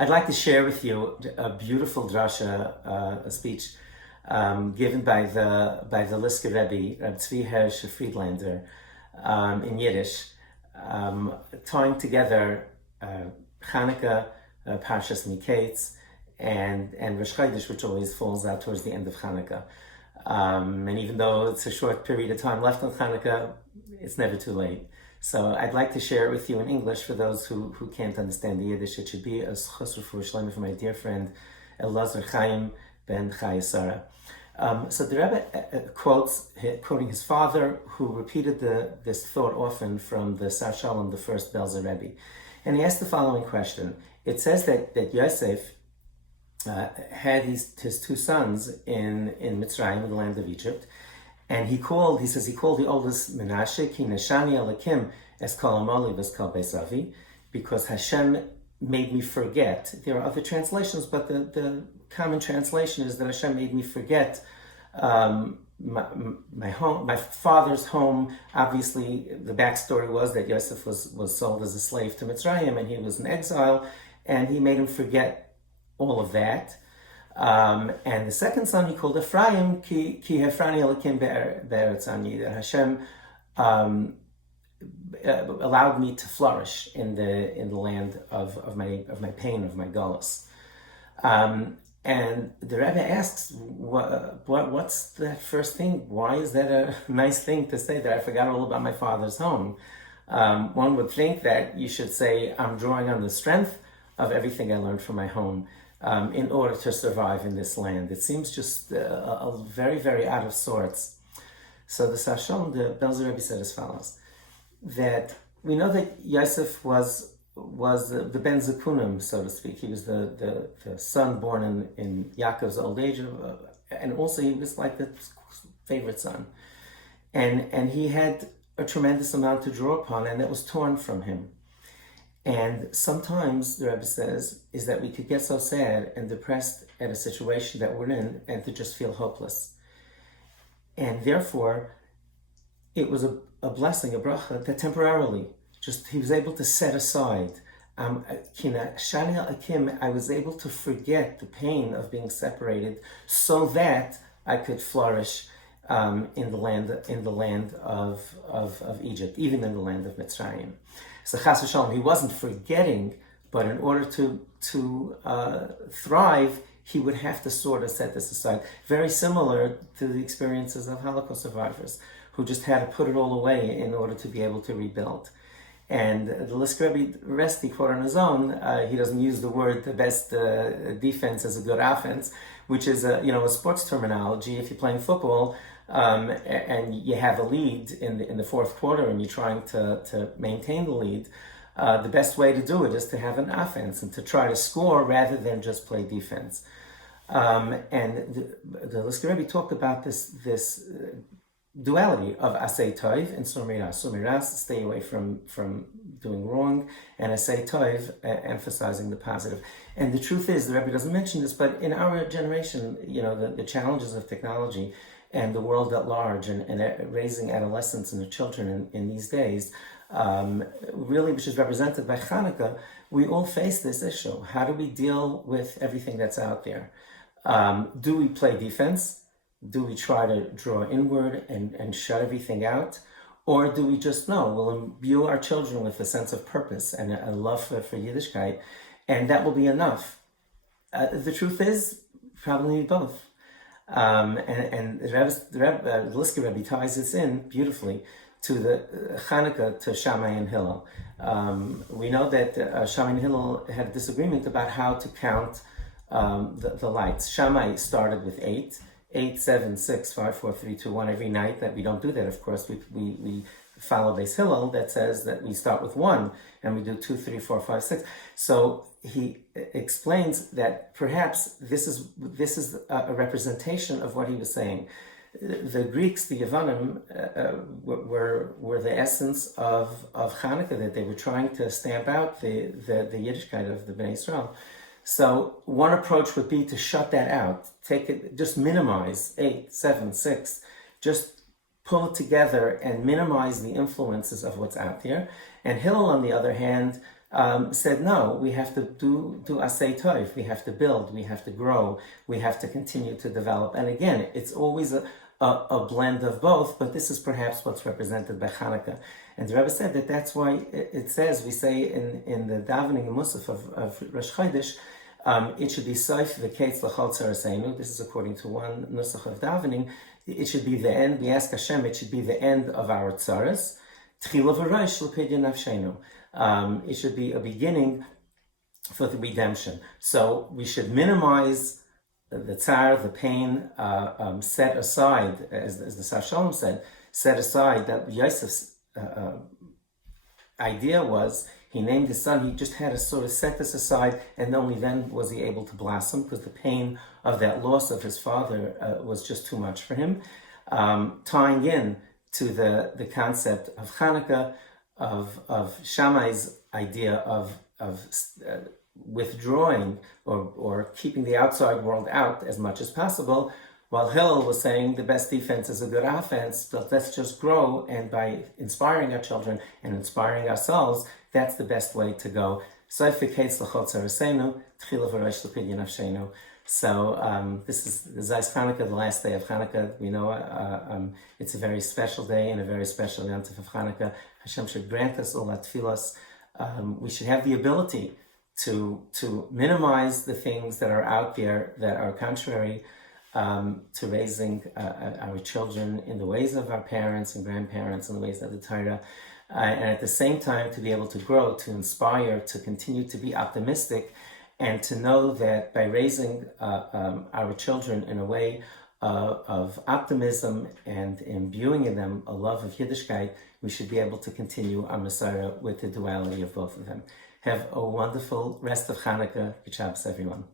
I'd like to share with you a beautiful Drasha, a speech given by the Liska Rebbi, Tzvi Hersh Friedlander, in Yiddish, tying together Chanukah, Parshas Miketz, and Rosh Chodesh, which always falls out towards the end of Chanukah. And even though it's a short period of time left on Chanukah, it's never too late. So I'd like to share it with you in English for those who can't understand the Yiddish. It should be a zechus refuah shelima for my dear friend Elozor Chaim ben Chaya Sarah. So the Rebbe quoting his father, who repeated this thought often from the Sar Shalom, the first Elozor Rebbi. And he asked the following question. It says that Yosef had his two sons in Mitzrayim, in the land of Egypt, and he called the oldest Menashe, Ki Neshani Elakim es Kol Amoli ves Kol Beis Avi, because Hashem made me forget. There are other translations, but the common translation is that Hashem made me forget my home, my father's home. Obviously, the backstory was that Yosef was sold as a slave to Mitzrayim, and he was in exile, and he made him forget all of that. And the second son he called Ephraim, Ki Hefrani Elakim Be'eretz Ani, that Hashem allowed me to flourish in the land of my pain, of my galus. And the Rebbe asks, what's that first thing? Why is that a nice thing to say, that I forgot all about my father's home? One would think that you should say, I'm drawing on the strength of everything I learned from my home in order to survive in this land. It seems just a very, very out of sorts. So the Sar Shalom, the Elozor Rebbi, said as follows, that we know that Yosef was the Ben Zekunim, so to speak. He was the son born in Yaakov's old age, and also he was like the favorite son. And he had a tremendous amount to draw upon, and that was torn from him. And sometimes, the Rebbe says, is that we could get so sad and depressed at a situation that we're in and to just feel hopeless. And therefore, it was a blessing, a bracha, that temporarily, just he was able to set aside. I was able to forget the pain of being separated so that I could flourish in the land of Egypt, even in the land of Mitzrayim. So Chas v'Shalom, he wasn't forgetting, but in order to thrive, he would have to sort of set this aside. Very similar to the experiences of Holocaust survivors, who just had to put it all away in order to be able to rebuild. And the Liska Rebbi rest, he quote on his own, he doesn't use the word the best defense as a good offense, which is a sports terminology. If you're playing football, and you have a lead in the fourth quarter and you're trying to maintain the lead, the best way to do it is to have an offense and to try to score rather than just play defense. And the Liska Rebbi talked about this duality of asay tov and sumiras. Sumiras, stay away from doing wrong, and asay tov, emphasizing the positive. And the truth is, the Rebbe doesn't mention this, but in our generation, the challenges of technology and the world at large, and raising adolescents and the children in these days, really, which is represented by Chanukah, we all face this issue. How do we deal with everything that's out there? Do we play defense? Do we try to draw inward and shut everything out? Or do we just know, we'll imbue our children with a sense of purpose and a love for Yiddishkeit, and that will be enough? The truth is, probably both. And the Liska Rebbi ties this in beautifully to the Chanukah, to Shammai and Hillel. We know that Shammai and Hillel had a disagreement about how to count the lights. Shammai started with 8, 7, 6, 5, 4, 3, 2, 1 every night. That we don't do that, of course. We follow Beis Hillel that says that we start with 1 and we do 2, 3, 4, 5, 6. So he explains that perhaps this is a representation of what he was saying. The Greeks, the Yevanim, were the essence of Chanukah, that they were trying to stamp out the Yiddishkeit of the Bnei Israel. So one approach would be to shut that out, just minimize 8, 7, 6, just pull it together and minimize the influences of what's out there. And Hillel, on the other hand, said, no, we have to do asay tov, we have to build, we have to grow, we have to continue to develop. And again, it's always a blend of both, but this is perhaps what's represented by Chanukah. And the Rebbe said that that's why it says, we say in the davening Musaf of Rosh Chodesh, it should be Soif v'Kates l'chol tzaraseinu. This is according to one nusach of davening. It should be the end. We ask Hashem, it should be the end of our tzaras. Tchila v'Rosh l'pidyon nafshenu. It should be a beginning for the redemption. So we should minimize the tsar, the pain, set aside, as the Sar Shalom said, set aside. That Yosef's idea was, he named his son, he just had to sort of set this aside, and only then was he able to blossom, because the pain of that loss of his father was just too much for him. Tying in to the concept of Chanukah, of Shammai's idea of withdrawing or keeping the outside world out as much as possible, while Hillel was saying the best defense is a good offense, but let's just grow, and by inspiring our children and inspiring ourselves, that's the best way to go. So this is the Zayis Chanukah, the last day of Chanukah. We know it's a very special day and a very special yontif of Chanukah. Hashem should grant us all that tefillas. We should have the ability to minimize the things that are out there that are contrary to raising our children in the ways of our parents and grandparents, in the ways of the Torah, and at the same time to be able to grow, to inspire, to continue to be optimistic, and to know that by raising our children in a way of optimism and imbuing in them a love of Yiddishkeit, we should be able to continue our Messiah with the duality of both of them. Have a wonderful rest of Chanukah. Good Shabbos, everyone.